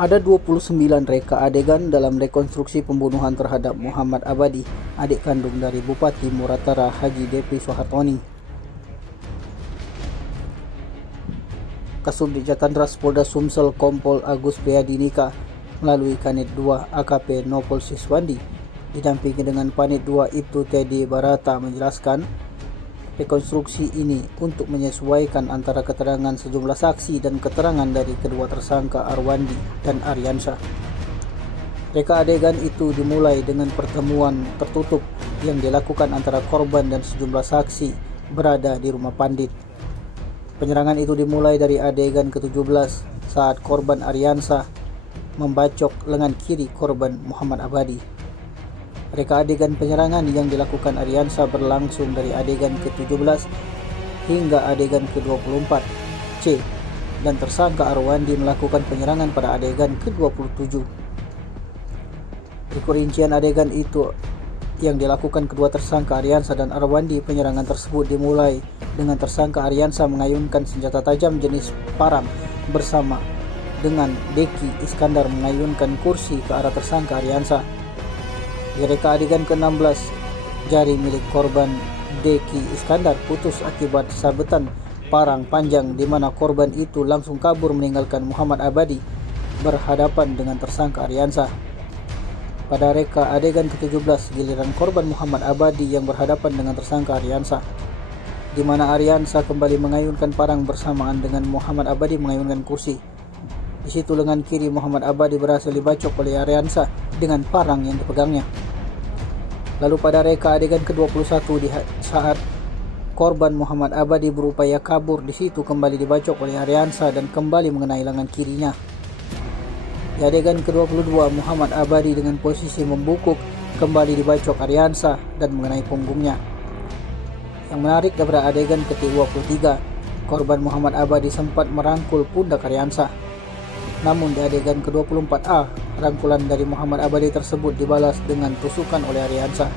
Ada 29 reka adegan dalam rekonstruksi pembunuhan terhadap Muhammad Abadi, adik kandung dari Bupati Muratara Haji Depi Soehartoni. Kasubdit Jatandras Polda Sumsel Kompol Agus Priyadinika melalui Kanit 2 AKP Nopol Siswandi didampingi dengan Panit 2 Ibtu Teddy Barata menjelaskan rekonstruksi ini untuk menyesuaikan antara keterangan sejumlah saksi dan keterangan dari kedua tersangka Arwandi dan Aryansyah. Reka adegan itu dimulai dengan pertemuan tertutup yang dilakukan antara korban dan sejumlah saksi berada di rumah Pandit. Penyerangan itu dimulai dari adegan ke-17 saat korban Aryansyah membacok lengan kiri korban Muhammad Abadi. Reka adegan penyerangan yang dilakukan Aryansyah berlangsung dari adegan ke-17 hingga adegan ke-24 C, dan tersangka Arwandi melakukan penyerangan pada adegan ke-27. Di rincian adegan itu yang dilakukan kedua tersangka Aryansyah dan Arwandi, penyerangan tersebut dimulai dengan tersangka Aryansyah mengayunkan senjata tajam jenis parang bersama dengan Deki Iskandar mengayunkan kursi ke arah tersangka Aryansyah. Di reka adegan ke-16, jari milik korban Deki Iskandar putus akibat sabetan parang panjang di mana korban itu langsung kabur meninggalkan Muhammad Abadi berhadapan dengan tersangka Aryansyah. Pada reka adegan ke-17, giliran korban Muhammad Abadi yang berhadapan dengan tersangka Aryansyah, di mana Aryansyah kembali mengayunkan parang bersamaan dengan Muhammad Abadi mengayunkan kursi. Di situ lengan kiri Muhammad Abadi berhasil dibacok oleh Aryansyah dengan parang yang dipegangnya. Lalu pada reka adegan ke-21 di saat korban Muhammad Abadi berupaya kabur, di situ kembali dibacok oleh Aryansyah dan kembali mengenai lengan kirinya. Di adegan ke-22, Muhammad Abadi dengan posisi membungkuk kembali dibacok Aryansyah dan mengenai punggungnya. Yang menarik daripada adegan ke-23, korban Muhammad Abadi sempat merangkul pundak Aryansyah. Namun di adegan ke-24A, rangkulan dari Muhammad Abadi tersebut dibalas dengan tusukan oleh Aryansyah.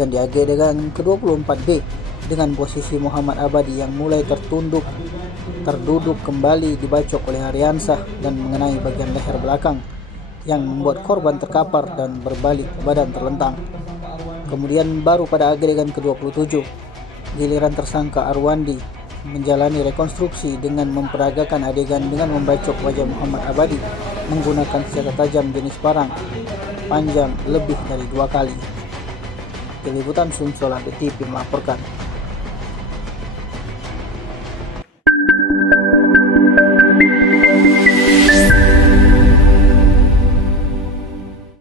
Dan di adegan ke-24B, dengan posisi Muhammad Abadi yang mulai terduduk kembali dibacok oleh Aryansyah dan mengenai bagian leher belakang, yang membuat korban terkapar dan berbalik badan terlentang. Kemudian baru pada adegan ke-27, giliran tersangka Arwandi menjalani rekonstruksi dengan memperagakan adegan dengan membacok wajah Muhammad Abadi menggunakan senjata tajam jenis parang panjang lebih dari 2 kali. Tim Liputan Sumsel TV melaporkan.